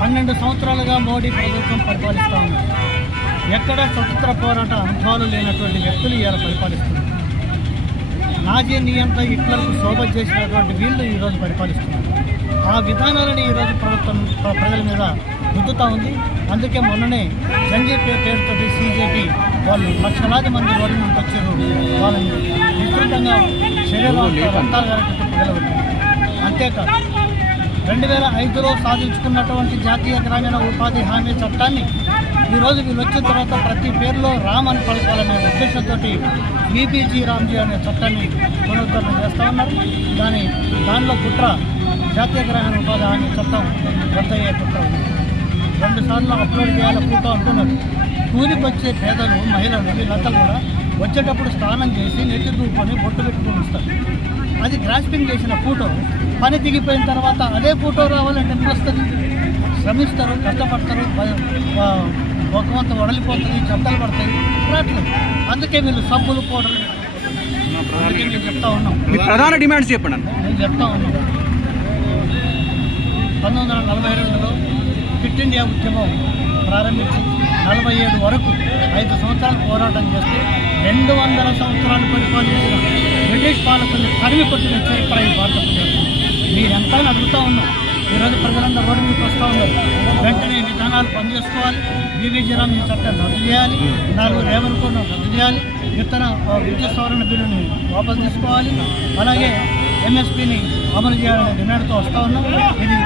12 సంవత్సరాలుగా మోడీ ప్రభుత్వం పరిపాలిస్తూ ఉంది. ఎక్కడ స్వతంత్ర పోరాట అనుభవాలు లేనటువంటి వ్యక్తులు ఇవాళ పరిపాలిస్తున్నారు. నాజీ నియంత హిట్లర్కు శోభ చేసినటువంటి వీళ్ళు ఈరోజు పరిపాలిస్తున్నారు. ఆ విధానాలను ఈరోజు ప్రభుత్వం ప్రజల మీద రుద్దుతూ ఉంది. అందుకే మొన్ననే జంజీపీ పేరుతో CJP వాళ్ళు లక్షలాది మంది రోడ్డు నుంచి వచ్చారు. వాళ్ళని విస్తృతంగా శరీరాలు పగలబెట్టారు. అంతేకాదు 2005లో సాధించుకున్నటువంటి జాతీయ గ్రామీణ ఉపాధి హామీ చట్టాన్ని ఈరోజు వీళ్ళు వచ్చిన తర్వాత ప్రతి పేరులో రామ్ అని పలకాలనే ఉద్దేశంతో VBG రామ్జీ అనే చట్టాన్ని పునరుద్ధరణ చేస్తూ ఉన్నారు. దానిలో కుట్ర జాతీయ గ్రామీణ ఉపాధి హామీ చట్టం రద్దయ్యే కుట్ర ఉంది. 2 సార్లు అప్లోడ్ చేయాలి ఫోటో అంటున్నారు. కూలికి వచ్చే పేదలు మహిళలు వీళ్ళంతా కూడా వచ్చేటప్పుడు స్నానం చేసి నెత్తి దూకొని బొట్టు పెట్టుకొని వస్తారు. అది గ్రాస్పింగ్ చేసిన ఫోటో పని దిగిపోయిన తర్వాత అదే ఫోటో రావాలంటే ఎంత వస్తుంది? శ్రమిస్తారు, కష్టపడతారు, ముఖమంతా వడలిపోతుంది, చెత్తలు పడతాయి, రావట్లేదు. అందుకే వీళ్ళు సబ్బులు పౌడర్లు అందుకే మేము చెప్తా ఉన్నాం. ప్రధాన డిమాండ్స్ చెప్పండి. నేను చెప్తా ఉన్నాం 1942లో ఫిట్ ఇండియా ఉద్యమం ప్రారంభించి 47 వరకు 5 సంవత్సరాలు పోరాటం చేస్తూ 200 సంవత్సరాలు పరిపాలించిన బ్రిటిష్ పాలకుల్ని తరిమి కొట్టిన చరిత్ర ఈ భారతదేశం. మీరెంత అడుగుతూ ఉన్నాం. ఈరోజు ప్రజలందరూ రోడ్డు మీకు వస్తూ ఉన్నారు. వెంటనే విధానాలు పనిచేసుకోవాలి. VBG రామ్జీ చట్టాన్ని రద్దు చేయాలి. 4 రేవన్కోడ్ను రద్దు చేయాలి. విత్తన విద్యుత్ సవరణ బిల్లుని వాపసు తీసుకోవాలి. అలాగే MSPని అమలు చేయాలనే డిమాండ్తో వస్తూ ఉన్నాం. ఇది